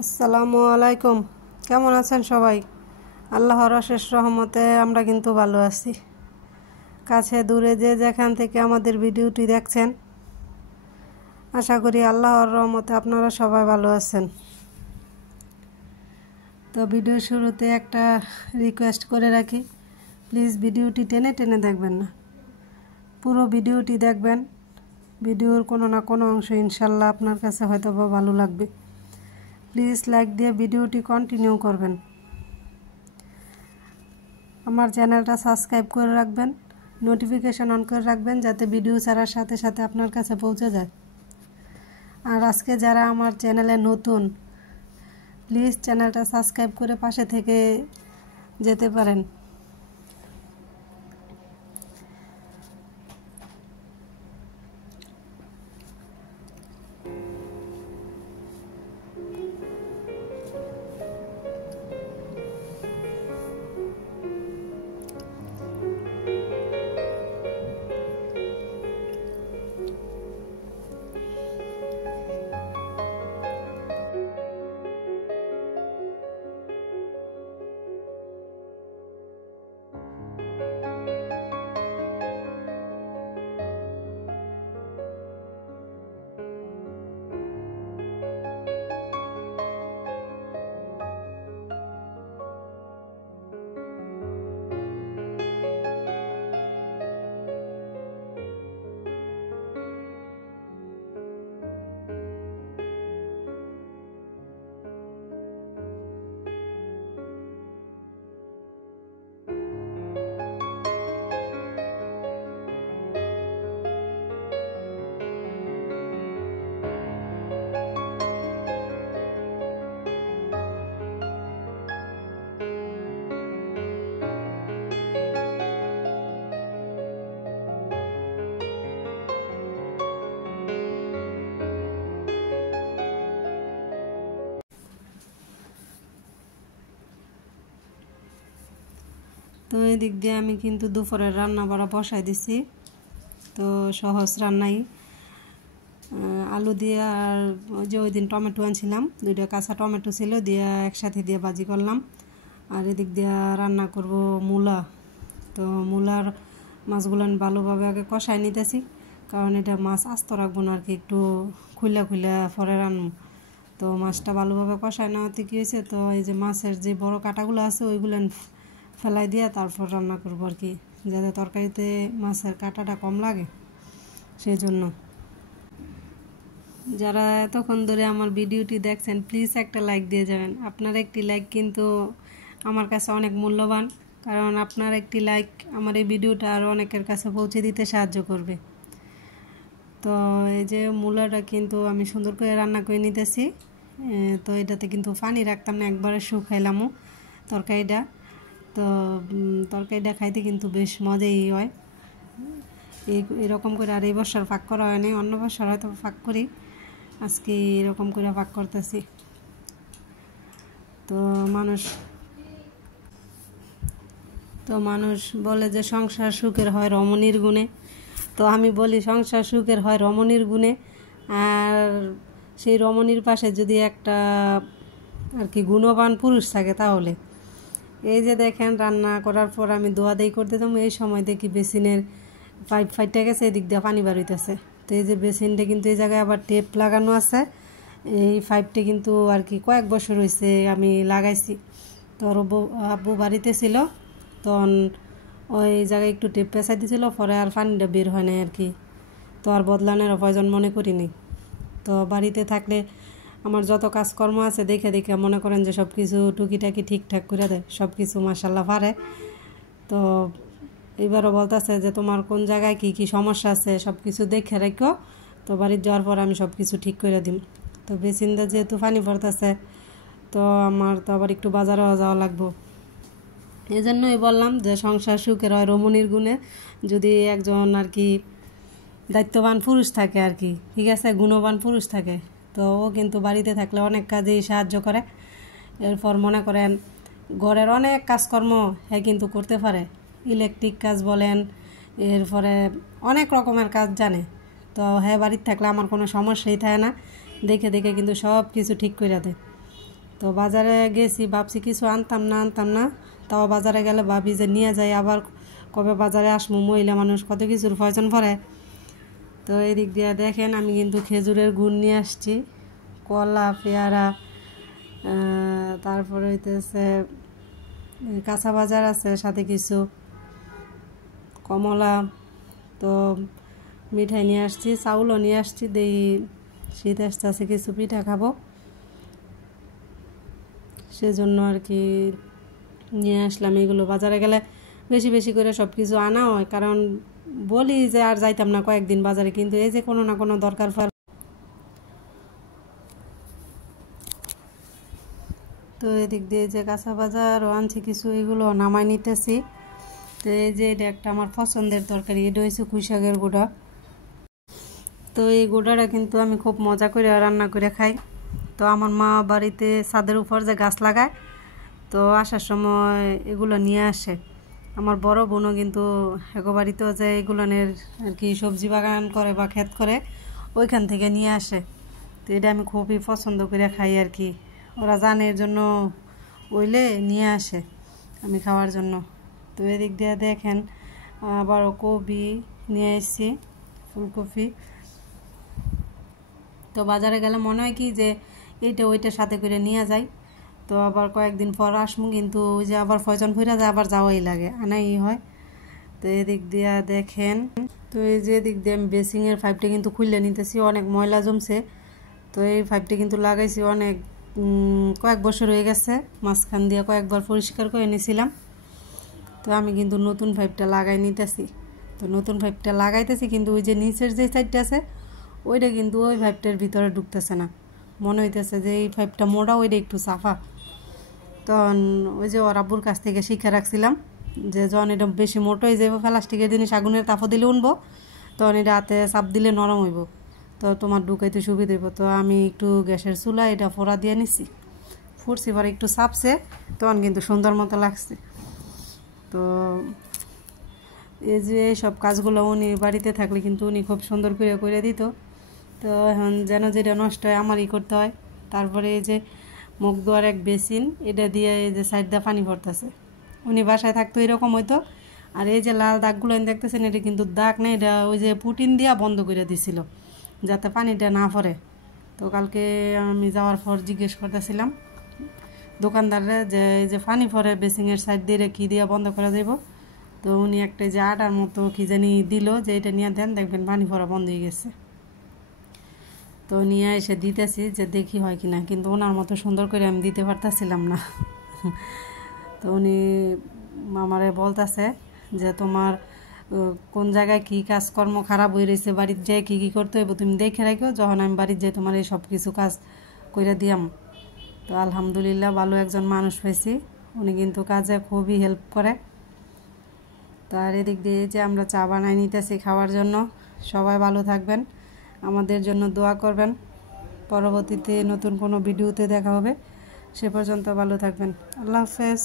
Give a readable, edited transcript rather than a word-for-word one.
আসসালামু আলাইকুম। কেমন আছেন সবাই? আল্লাহর অশেষ রহমতে আমরা কিন্তু ভালো আছি। কাছে দূরে যে যেখান থেকে আমাদের ভিডিওটি দেখছেন, আশা করি আল্লাহর রহমতে আপনারা সবাই ভালো আছেন। তো ভিডিওর শুরুতে একটা রিকোয়েস্ট করে রাখি, প্লিজ ভিডিওটি টেনে টেনে দেখবেন না, পুরো ভিডিওটি দেখবেন। ভিডিওর কোনো না কোনো অংশ ইনশাল্লাহ আপনার কাছে হয়তো বা ভালো লাগবে। প্লিজ লাইক দিয়ে ভিডিওটি কন্টিনিউ করবেন। আমার চ্যানেলটা সাবস্ক্রাইব করে রাখবেন, নোটিফিকেশন অন করে রাখবেন, যাতে ভিডিও ছাড়ার সাথে সাথে আপনার কাছে পৌঁছে যায়। আর আজকে যারা আমার চ্যানেলে নতুন, প্লিজ চ্যানেলটা সাবস্ক্রাইব করে পাশে থেকে যেতে পারেন। তো এদিক দিয়ে আমি কিন্তু দুপুরের রান্না বাড়া বসাই দিছি। তো সহজ রান্নাই, আলু দিয়ে আর যে ওই দিন টমেটো আনছিলাম, 2টা কাঁচা টমেটো ছিল, দিয়ে একসাথে দিয়ে ভাজি করলাম। আর এদিক দিয়ে রান্না করব মূলা। তো মূলার মাছগুলো ভালোভাবে আগে কষাই নিতেছি, কারণ এটা মাছ আস্ত রাখবো না আর কি, একটু খুইলা পরে রান্না। তো মাছটা ভালোভাবে কষাই নেওয়াতে কী হয়েছে, তো এই যে মাছের যে বড় কাঁটাগুলো আছে ওইগুলো ফেলাই দিয়ে তারপর রান্না করবো আর কি, যাতে তরকারিতে মাছের কাঁটাটা কম লাগে, সেই জন্য। যারা এতক্ষণ ধরে আমার ভিডিওটি দেখছেন, প্লিজ একটা লাইক দিয়ে যাবেন। আপনার একটি লাইক কিন্তু আমার কাছে অনেক মূল্যবান, কারণ আপনার একটি লাইক আমার এই ভিডিওটা আরও অনেকের কাছে পৌঁছে দিতে সাহায্য করবে। তো এই যে মূলাটা কিন্তু আমি সুন্দর করে রান্না করে নিতেছি। তো এটাতে কিন্তু পানি রাখতাম না, একবারে শুকাইলামও তরকারিটা। তো তরকারিটা খাইতে কিন্তু বেশ মজাই হয়। এরকম করে আর এই বছর ফাঁক করা হয়নি, অন্য বছর হয়তো ফাঁক করি, আজকে এরকম করে ফাঁক করতেছি। তো মানুষ বলে যে সংসার সুখের হয় রমণীর গুণে। তো আমি বলি সংসার সুখের হয় রমণীর গুণে। আর সেই রমণীর পাশে যদি একটা আর কি গুণবান পুরুষ থাকে, তাহলে এই যে দেখেন রান্না করার পর আমি দোয়া দেই করতে যাবো, এই সময় দেখি বেসিনের পাইপ ফাইটে গেছে, এদিক দিয়ে পানি বার হইতেছে। তো এই যে বেসিনটা কিন্তু এই জায়গায় আবার টেপ লাগানো আছে। এই পাইপটা কিন্তু আর কি কয়েক বছর হয়েছে আমি লাগাইছি। তো আব্বু বাড়িতে ছিল, তখন ওই জায়গায় একটু টেপ পেঁচাই দিয়েছিল, পরে আর পানিটা বের হয় না আর কি। তো আর বদলানোর প্রয়োজন মনে করিনি। তো বাড়িতে থাকলে আমার যত কাজকর্ম আছে দেখে দেখে মনে করেন যে সব কিছু টুকিটাকি ঠিকঠাক করে দেয়, সব কিছু মাশাল্লাহ পারে। তো এবারও বলতেছে যে তোমার কোন জায়গায় কি কি সমস্যা আছে সব কিছু দেখে রেখো, তো বাড়ির যাওয়ার পর আমি সব কিছু ঠিক করে দিই। তো বেসিনটা যেহেতু পানি পড়তেছে, তো আমার তো আবার একটু বাজারেও যাওয়া লাগবো। এই জন্যই বললাম যে সংসার সুখের হয় রমণীর গুণে, যদি একজন আর কি দায়িত্ববান পুরুষ থাকে আর কি, ঠিক আছে, গুণবান পুরুষ থাকে, তো ও কিন্তু বাড়িতে থাকলে অনেক কাজেই সাহায্য করে। এরপর মনে করেন ঘরের অনেক কাজকর্ম হ্যাঁ কিন্তু করতে পারে, ইলেকট্রিক কাজ বলেন, এরপরে অনেক রকমের কাজ জানে। তো হ্যাঁ বাড়িতে থাকলে আমার কোনো সমস্যাই থাকে না, দেখে দেখে কিন্তু সব কিছু ঠিক করে দেয়। তো বাজারে গেছি, ভাবছি কিছু আনতাম না, তাও বাজারে গেলে ভাবি যে নিয়ে যাই, আবার কবে বাজারে আসবো, মহিলা মানুষ কত কিছুর প্রয়োজন পড়ে। তো এদিক দিয়ে দেখেন আমি কিন্তু খেজুরের গুড় নিয়ে আসছি, কলা, পেয়ারা, তারপরে হইতেছে কাঁচা বাজার আছে, সাথে কিছু কমলা। তো মিঠাই নিয়ে আসছি, চাউলও নিয়ে আসছি, দেই শীত আসতে কিছু পিঠা খাবো, সেজন্য আর কি নিয়ে আসলাম। এগুলো বাজারে গেলে বেশি বেশি করে সব কিছু আনা হয়, কারণ বলি যে আর যাইতাম না কয়েকদিন বাজারে, কিন্তু এই যে কোনো না কোনো দরকার পড়ে। তো এদিক দিয়ে যে কাঁচা বাজারও আনছি কিছু, এগুলো নামাই নিতেছি। তো এই যে এটা একটা আমার পছন্দের তরকারি, এটা হয়েছে পুঁই শাকের গুঁড়া। তো এই গুঁড়াটা কিন্তু আমি খুব মজা করে রান্না করে খাই। তো আমার মা বাড়িতে ছাদের উপর যে গাছ লাগায়, তো আসার সময় এগুলো নিয়ে আসে। আমার বড় বোনও কিন্তু বাড়িতেও যে এগুলোনের আর কি সবজি বাগান করে বা ক্ষেত করে, ওইখান থেকে নিয়ে আসে। তো এটা আমি খুবই পছন্দ করে খাই আর কি, ওরা জানে, এর জন্য ওইলে নিয়ে আসে আমি খাওয়ার জন্য। তো এদিক দিয়ে দেখেন আবার কপি নিয়ে এসেছি, ফুলকপি। তো বাজারে গেলে মনে হয় কি যে এইটা ওইটার সাথে করে নিয়ে যাই, তো আবার কয়েকদিন পর আসমু, কিন্তু ওই যে আবার প্রয়োজন পড়ে যায়, আবার যাওয়াই লাগে, আনাই হয়। তো এদিক দিয়ে দেখেন, তো এই যে এদিক দিয়ে আমি বেসিংয়ের পাইপটা কিন্তু খুলে নিতেছি, অনেক ময়লা জমছে। তো এই পাইপটা কিন্তু লাগাইছি অনেক কয়েক বছর হয়ে গেছে, মাঝখান দিয়ে কয়েকবার পরিষ্কার করে নিয়েছিলাম। তো আমি কিন্তু নতুন পাইপটা লাগাই নিতেছি। তো নতুন পাইপটা লাগাইতেছি, কিন্তু ওই যে নিচের যে সাইডটা আছে ওইটা কিন্তু ওই পাইপটার ভিতরে ঢুকতেছে না, মনে হইতেছে যে এই পাইপটা মোটা, ওইটা একটু সাফা। তখন ওই যে ওর আব্বুর কাছ থেকে শিখে রাখছিলাম যে যখন এটা বেশি মোটো হয়ে যাবে, প্লাস্টিকের জিনিস আগুনের তাপও দিলে উনবো, তখন এটা হাতে চাপ দিলে নরম হইব, তো তোমার ঢুকাইতে সুবিধা হইব। তো আমি একটু গ্যাসের চুলা এটা ফোড়া দিয়ে নিছি, ফুটছি পরে একটু চাপছে, তখন কিন্তু সুন্দর মতো লাগছে। তো এই যে সব কাজগুলো উনি বাড়িতে থাকলে কিন্তু উনি খুব সুন্দর করে করে দিত। তো এখন যেন যেটা নষ্ট হয় আমারই করতে হয়। তারপরে এই যে মুখ ধোয়ার এক বেসিন, এটা দিয়ে এই যে সাইড দিয়ে পানি ভরতেছে, উনি বাসায় থাকতো এরকম হইতো। আর এই যে লাল দাগগুলো দেখতেছেন, এটা কিন্তু দাগ নেই, এটা ওই যে পুটিন দিয়া বন্ধ করে দিছিল যাতে পানিটা না পড়ে। তো কালকে আমি যাওয়ার পর জিজ্ঞেস করতেছিলাম দোকানদাররা যে এই যে পানি পড়ে বেসিংয়ের সাইড দিয়ে কী দিয়ে বন্ধ করা যাব। তো উনি একটা যে আটার মতো কি জানি দিল, যে এটা নিয়ে দেন, দেখবেন পানি পড়া বন্ধ হয়ে গেছে। তো নিয়ে এসে দিতেছি যে দেখি হয় কিনা, কিন্তু ওনার মতো সুন্দর করে আমি দিতে পারতেছিলাম না। তো উনি আমারে বলতেছে যে তোমার কোন জায়গায় কি কাজকর্ম খারাপ হয়ে রয়েছে, বাড়ির যাই কী কী করতে হইব তুমি দেখে রাখো, যখন আমি বাড়ির যাই তোমার এই সব কিছু কাজ করে দিয়াম। তো আলহামদুলিল্লাহ ভালো একজন মানুষ পেয়েছি, উনি কিন্তু কাজে খুবই হেল্প করে। তার এদিক দিয়ে যে আমরা চা বানাই নিতেছি খাওয়ার জন্য। সবাই ভালো থাকবেন, আমাদের জন্য দোয়া করবেন। পরবর্তীতে নতুন কোনো ভিডিওতে দেখা হবে, সে পর্যন্ত ভালো থাকবেন। আল্লাহ হাফেজ।